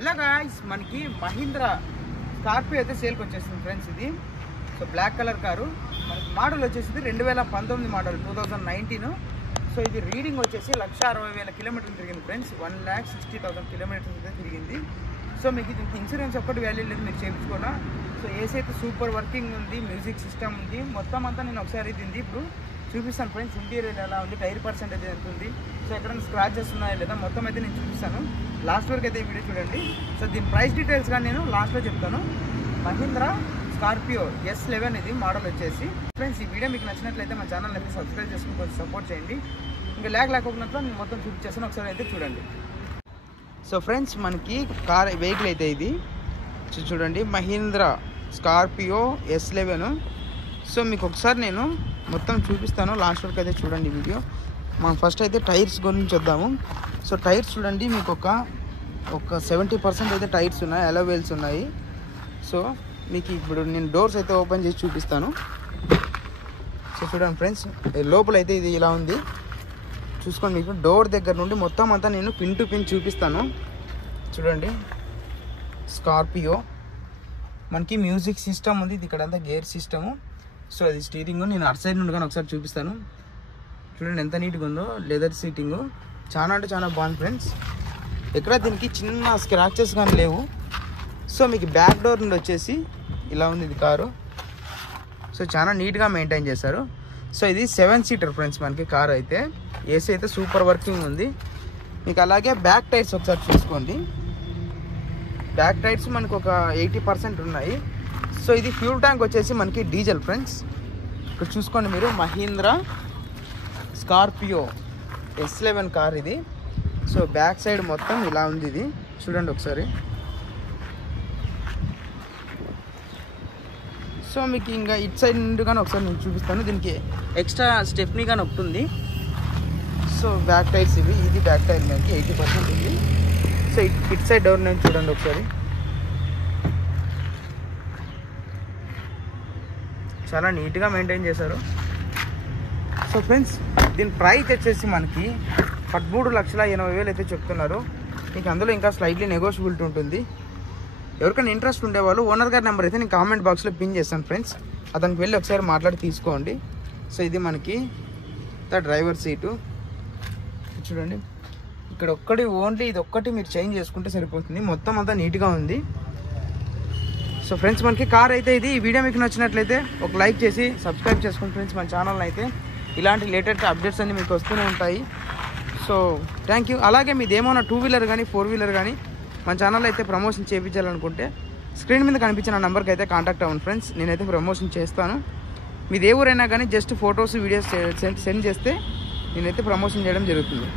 ఇలా గాయ్స్ మనకి మహీంద్రా స్కార్పియో అయితే సేల్కి వచ్చేసింది ఫ్రెండ్స్. ఇది సో బ్లాక్ కలర్ కారు. మనకి మోడల్ వచ్చేసింది 2019 మోడల్ 2019. సో ఇది రీడింగ్ వచ్చేసి 1,60,000 కిలోమీటర్లు తిరిగింది ఫ్రెండ్స్. 1,60,000 కిలోమీటర్స్ అయితే తిరిగింది. సో మీకు దీనికి ఇన్సూరెన్స్ ఒక్కటి వాల్యూ లేదు, మీరు చేయించుకోనా. సో ఏసీ అయితే సూపర్ వర్కింగ్ ఉంది, మ్యూజిక్ సిస్టమ్ ఉంది, మొత్తం అంతా నేను ఒకసారి దీన్ని ఇప్పుడు చూపిస్తాను ఫ్రెండ్స్. ఇంటీరియర్ ఎలా ఉంది, టైర్ పర్సెంటేజ్ ఎంత ఉంది, సో ఎక్కడైనా స్క్రాచెస్ ఉన్నాయా లేదా మొత్తం అయితే నేను చూపిస్తాను. లాస్ట్ వరకు అయితే ఈ వీడియో చూడండి. సో దీని ప్రైస్ డీటెయిల్స్ కానీ నేను లాస్ట్లో చెప్తాను. మహీంద్రా స్కార్పియో S11 ఇది మోడల్ వచ్చేసి. ఫ్రెండ్స్ ఈ వీడియో మీకు నచ్చినట్లయితే మా ఛానల్ అయితే సబ్స్క్రైబ్ చేసుకుని కొంచెం సపోర్ట్ చేయండి. ఇంకా లేకపోయినట్లు నేను మొత్తం చూపించేస్తాను, ఒకసారి అయితే చూడండి. సో ఫ్రెండ్స్ మనకి కార్ వెహికల్ అయితే ఇది చూడండి, మహీంద్రా స్కార్పియో S11. సో మీకు ఒకసారి నేను మొత్తం చూపిస్తాను, లాస్ట్ వరకు అయితే చూడండి వీడియో. మనం ఫస్ట్ అయితే టైర్స్ గురించి వద్దాము. సో టైర్స్ చూడండి, మీకు ఒక 70% అయితే టైర్స్ ఉన్నాయి, అలో వీల్స్ ఉన్నాయి. సో మీకు ఇప్పుడు నేను డోర్స్ అయితే ఓపెన్ చేసి చూపిస్తాను. సో చూడండి ఫ్రెండ్స్, లోపల అయితే ఇది ఇలా ఉంది చూసుకోండి. మీకు డోర్ దగ్గర నుండి మొత్తం అంతా నేను పిన్ టు పిన్ చూపిస్తాను. చూడండి స్కార్పియో మనకి మ్యూజిక్ సిస్టమ్ ఉంది, ఇది ఇక్కడంతా గేర్ సిస్టము. సో అది స్టీరింగ్ నేను అటు సైడ్ నుండి కానీ ఒకసారి చూపిస్తాను. చూడండి ఎంత నీట్గా ఉందో, లెదర్ సీటింగ్ చాలా అంటే చాలా బాగుంది ఫ్రెండ్స్. ఎక్కడ దీనికి చిన్న స్క్రాచెస్ కానీ లేవు. సో మీకు బ్యాక్ డోర్ నుండి వచ్చేసి ఇలా ఉంది ఇది కారు. సో చాలా నీట్గా మెయింటైన్ చేశారు. సో ఇది 7 సీటర్ ఫ్రెండ్స్ మనకి కార్ అయితే. ఏసీ అయితే సూపర్ వర్కింగ్ ఉంది మీకు. అలాగే బ్యాక్ టైర్స్ ఒకసారి చూసుకోండి. బ్యాక్ టైర్స్ మనకు ఒక 80% ఉన్నాయి. సో ఇది ఫ్యూల్ ట్యాంక్ వచ్చేసి మనకి డీజిల్ ఫ్రెండ్స్. ఇక్కడ చూసుకోండి మీరు, మహీంద్రా స్కార్పియో S11 కార్ ఇది. సో బ్యాక్ సైడ్ మొత్తం ఇలా ఉంది ఇది చూడండి ఒకసారి. సో మీకు ఇంకా ఇటు సైడ్ నుండి కానీ ఒకసారి నేను చూపిస్తాను. దీనికి ఎక్స్ట్రా స్టెప్నీ కానీ ఒకటి ఉంది. సో బ్యాక్ టైర్స్ ఇవి, ఇది బ్యాక్ టైర్ మనకి 80% ఉంది. సో ఇటు సైడ్ డోర్ నేను చూడండి ఒకసారి, చాలా నీట్గా మెయింటైన్ చేశారు. సో ఫ్రెండ్స్ దీని ప్రైస్ వచ్చేసి మనకి 13,80,000 అయితే చెప్తున్నారు. మీకు అందులో ఇంకా స్లైట్లీ నెగోషియబిలిటీ ఉంటుంది. ఎవరికైనా ఇంట్రెస్ట్ ఉండేవాళ్ళు ఓనర్ గారి నెంబర్ అయితే నేను కామెంట్ బాక్స్లో పిన్ చేస్తాను ఫ్రెండ్స్, అతనికి వెళ్ళి ఒకసారి మాట్లాడి తీసుకోండి. సో ఇది మనకి డ్రైవర్ సీటు చూడండి. ఇక్కడ ఓన్లీ ఇది ఒక్కటి మీరు చేంజ్ చేసుకుంటే సరిపోతుంది, మొత్తం అంతా నీట్గా ఉంది. సో ఫ్రెండ్స్ మనకి కార్ అయితే ఇది. ఈ వీడియో మీకు నచ్చినట్లయితే ఒక లైక్ చేసి సబ్స్క్రైబ్ చేసుకోండి ఫ్రెండ్స్ మన ఛానల్ అయితే. ఇలాంటి లేటెస్ట్ అప్డేట్స్ అన్నీ మీకు వస్తూనే ఉంటాయి. So thank you. అలాగే మీది ఏమైనా 2 వీలర్ కానీ 4 వీలర్ కానీ మన ఛానల్ అయితే ప్రమోషన్ చేయించాలనుకుంటే స్క్రీన్ మీద కనిపించిన నెంబర్కి అయితే కాంటాక్ట్ అవ్వండి ఫ్రెండ్స్, నేనైతే ప్రమోషన్ చేస్తాను. మీది ఏ ఊరైనా కానీ జస్ట్ ఫొటోస్ వీడియోస్ సెండ్ చేస్తే నేనైతే ప్రమోషన్ చేయడం జరుగుతుంది.